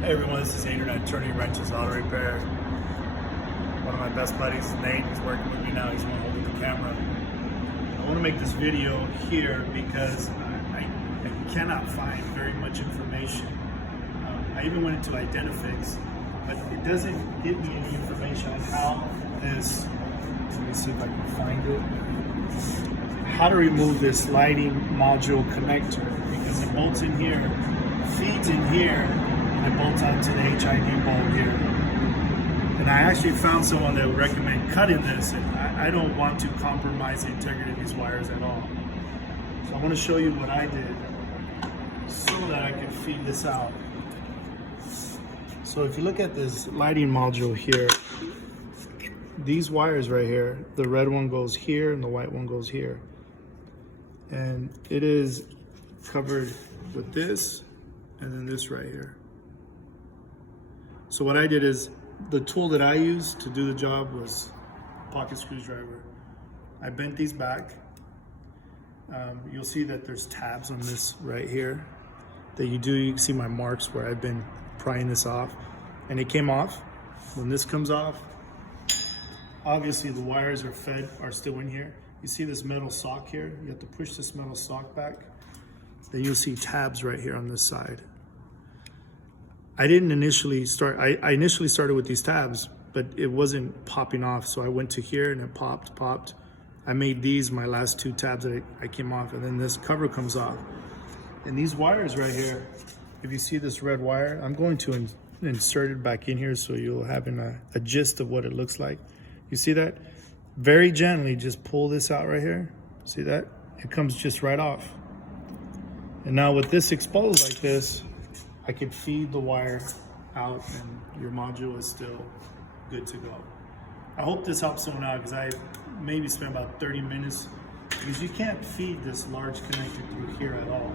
Hey everyone, this is Internet Attorney Wrenches Auto Repair. One of my best buddies, Nate, is working with me now. He's the one holding the camera. I want to make this video here because I cannot find very much information. I even went into Identifix, but it doesn't give me any information on how this, let me see if I can find it, how to remove this lighting module connector, because it bolts in here, feeds in here, and it bolts onto the HID bulb here. And I actually found someone that would recommend cutting this, and I don't want to compromise the integrity of these wires at all. So I want to show you what I did so that I can feed this out. So if you look at this lighting module here, these wires right here, the red one goes here and the white one goes here. And it is covered with this and then this right here. So what I did is, the tool that I used to do the job was a pocket screwdriver. I bent these back. You'll see that there's tabs on this right here that you can see my marks where I've been prying this off, and it came off. When this comes off, obviously the wires are still in here. You see this metal sock here? You have to push this metal sock back. Then you'll see tabs right here on this side. I initially started with these tabs, but it wasn't popping off. So I went to here and it popped. I made these my last two tabs that I came off, and then this cover comes off. And these wires right here, if you see this red wire, I'm going to insert it back in here so you'll have a gist of what it looks like. You see that? Very gently, just pull this out right here. See that? It comes just right off. And now with this exposed like this, I could feed the wire out and your module is still good to go. I hope this helps someone out, because I maybe spent about 30 minutes, because you can't feed this large connector through here at all.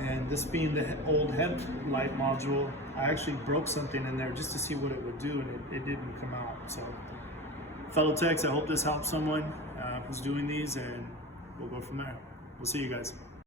And this being the old headlight module, I actually broke something in there just to see what it would do, and it didn't come out. So fellow techs, I hope this helps someone who's doing these, and we'll go from there. We'll see you guys.